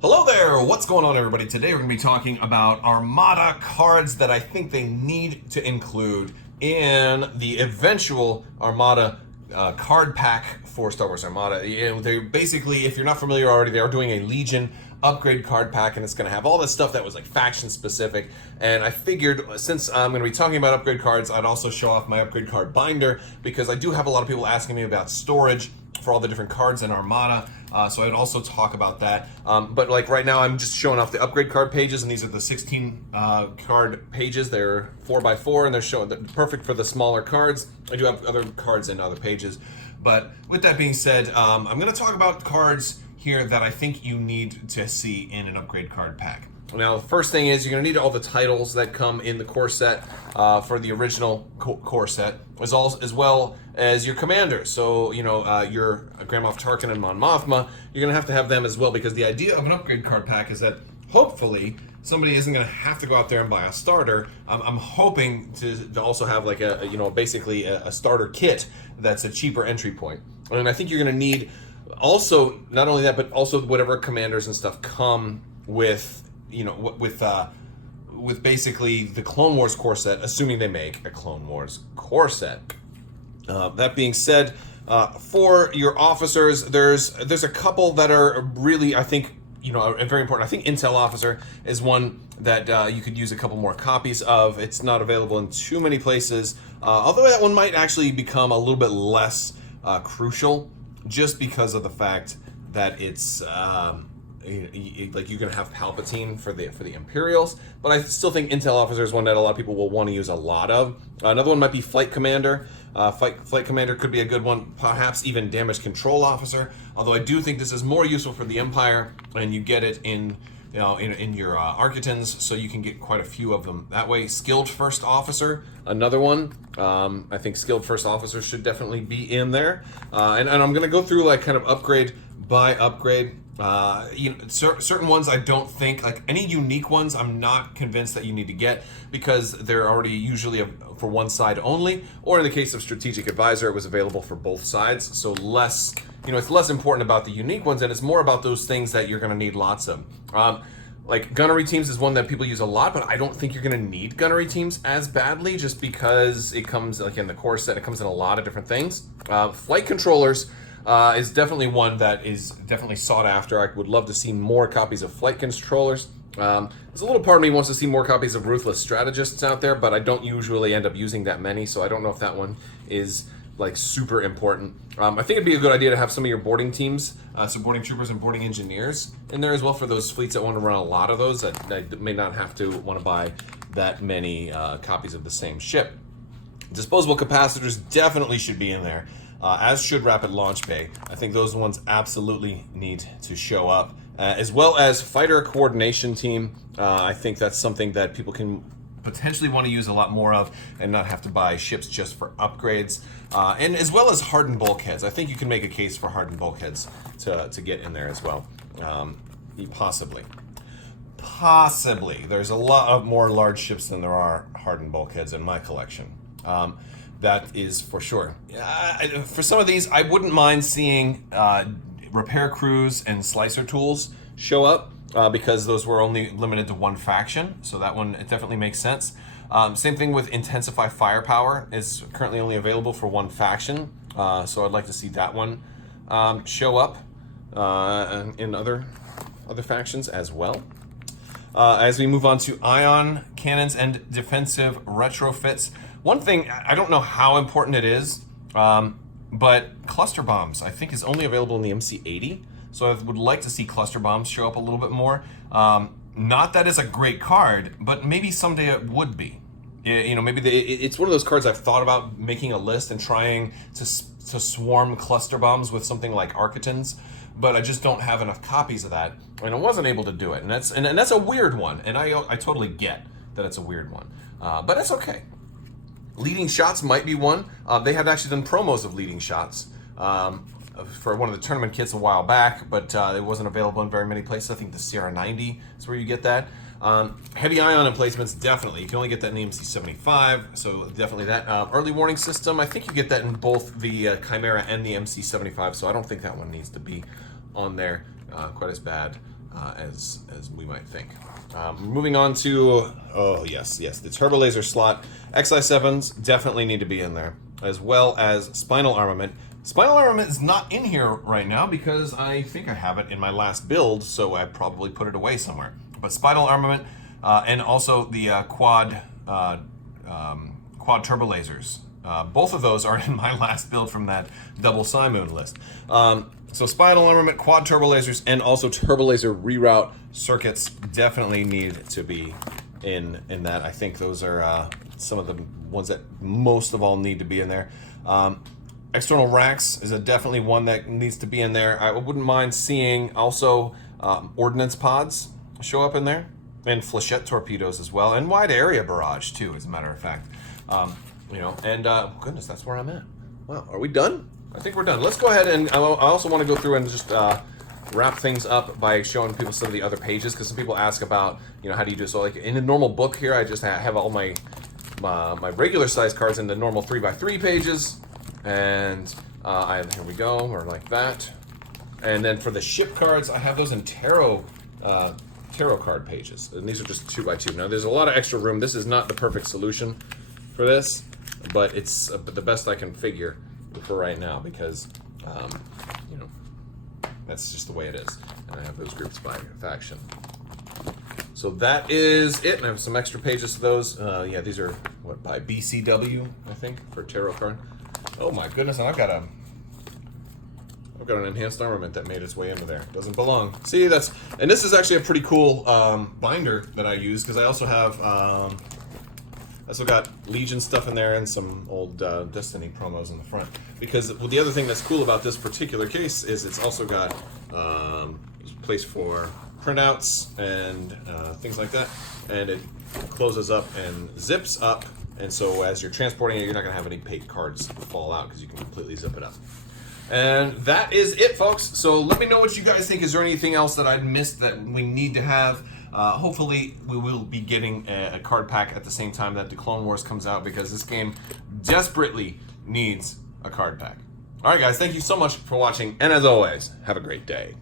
Hello there, what's going on everybody? Today we're going to be talking about Armada cards that I think they need to include in the eventual Armada card pack for Star Wars Armada. They're basically, if you're not familiar already, they are doing a Legion upgrade card pack, and it's going to have all this stuff that was like faction specific. And I figured, since I'm going to be talking about upgrade cards, I'd also show off my upgrade card binder, because I do have a lot of people asking me about storage for all the different cards in Armada. So I'd also talk about that. But like right now, I'm just showing off the upgrade card pages, and these are the 16 card pages. They're 4x4, and they're perfect for the smaller cards. I do have other cards in other pages. But with that being said, I'm going to talk about cards here that I think you need to see in an upgrade card pack. Now, the first thing is you're going to need all the titles that come in the core set for the original core set, as well as your commanders. So, your Grand Moff Tarkin and Mon Mothma, you're going to have them as well, because the idea of an upgrade card pack is that hopefully somebody isn't going to have to go out there and buy a starter. I'm hoping to also have like basically a starter kit that's a cheaper entry point. And I think you're going to need also, not only that, but also whatever commanders and stuff come with with basically the Clone Wars core set, assuming they make a Clone Wars core set. That being said, for your officers, there's a couple that are really, I think, very important. I think Intel Officer is one that you could use a couple more copies of. It's not available in too many places, although that one might actually become a little bit less crucial, just because of the fact that it's like you're gonna have Palpatine for the Imperials, but I still think Intel Officer is one that a lot of people will want to use a lot of. Another one might be Flight Commander. Flight Commander could be a good one, perhaps even Damage Control Officer. Although I do think this is more useful for the Empire, and you get it in your Architans, so you can get quite a few of them that way. Skilled First Officer, another one. I think Skilled First Officer should definitely be in there. And I'm gonna go through like kind of upgrade by upgrade. Certain ones I don't think, like any unique ones, I'm not convinced that you need to get, because they're already usually for one side only, or in the case of Strategic Advisor, it was available for both sides. So less, it's less important about the unique ones, and it's more about those things that you're going to need lots of. Like gunnery teams is one that people use a lot, but I don't think you're going to need gunnery teams as badly, just because it comes like in the core set, it comes in a lot of different things. Flight controllers is definitely one that is definitely sought after. I would love to see more copies of flight controllers. There's a little part of me wants to see more copies of Ruthless Strategists out there, but I don't usually end up using that many, so I don't know if that one is like super important. I think it'd be a good idea to have some of your boarding teams, some boarding troopers and boarding engineers in there as well, for those fleets that want to run a lot of those, that may not have to want to buy that many copies of the same ship. Disposable capacitors definitely should be in there. As should Rapid Launch Bay. I think those ones absolutely need to show up. As well as Fighter Coordination Team. I think that's something that people can potentially want to use a lot more of, and not have to buy ships just for upgrades. And as well as Hardened Bulkheads. I think you can make a case for Hardened Bulkheads to get in there as well. Possibly. There's a lot of more large ships than there are Hardened Bulkheads in my collection. That is for sure. For some of these, I wouldn't mind seeing repair crews and slicer tools show up, because those were only limited to one faction, so that one, it definitely makes sense. Same thing with Intensify Firepower. It's currently only available for one faction, so I'd like to see that one show up in other factions as well. As we move on to ion cannons and defensive retrofits, one thing, I don't know how important it is, but cluster bombs I think is only available in the MC80, so I would like to see cluster bombs show up a little bit more. Not that it's a great card, but maybe someday it would be. Maybe it's one of those cards I've thought about making a list and trying to swarm cluster bombs with something like Architans, but I just don't have enough copies of that, and I wasn't able to do it. And that's a weird one, and I totally get that it's a weird one, but that's okay. Leading Shots might be one. They had actually done promos of Leading Shots for one of the tournament kits a while back, but it wasn't available in very many places. I think the Sierra 90 is where you get that. Heavy ion emplacements, definitely. You can only get that in the MC75, so definitely that. Early warning system, I think you get that in both the Chimera and the MC75, so I don't think that one needs to be on there quite as bad. as we might think. Moving on to, oh yes, the Turbo Laser slot. XI7s definitely need to be in there, as well as Spinal Armament. Spinal Armament is not in here right now because I think I have it in my last build, so I probably put it away somewhere. But Spinal Armament, and also the quad Turbo Lasers. Both of those are in my last build from that double Simoon list. So Spinal Armament, quad Turbo Lasers, and also Turbo Laser reroute circuits definitely need to be in that. I think those are some of the ones that most of all need to be in there. External racks is definitely one that needs to be in there. I wouldn't mind seeing also ordnance pods show up in there, and flechette torpedoes as well, and wide area barrage too, as a matter of fact. Goodness, that's where I'm at. Wow, are we done? I think we're done. Let's go ahead, and I also want to go through and just wrap things up by showing people some of the other pages, because some people ask about, how do you do so? Like in a normal book here, I just have all my regular size cards in the normal 3x3 pages, and here we go, or like that. And then for the ship cards, I have those in tarot card pages, and these are just 2x2. Now there's a lot of extra room. This is not the perfect solution for this, but it's the best I can figure for right now, because that's just the way it is. And I have those groups by faction. So that is it, and I have some extra pages to those. These are by BCW, I think, for tarot card. Oh my goodness, and I've got an enhanced armament that made its way into there. Doesn't belong. See, and this is actually a pretty cool binder that I use, because I also have I also got Legion stuff in there and some old Destiny promos in the front. Because the other thing that's cool about this particular case is it's also got a place for printouts and things like that. And it closes up and zips up. And so as you're transporting it, you're not going to have any paint cards fall out, because you can completely zip it up. And that is it, folks. So let me know what you guys think. Is there anything else that I'd missed that we need to have? Hopefully we will be getting a card pack at the same time that the Clone Wars comes out, because this game desperately needs a card pack. Alright guys, thank you so much for watching, and as always, have a great day.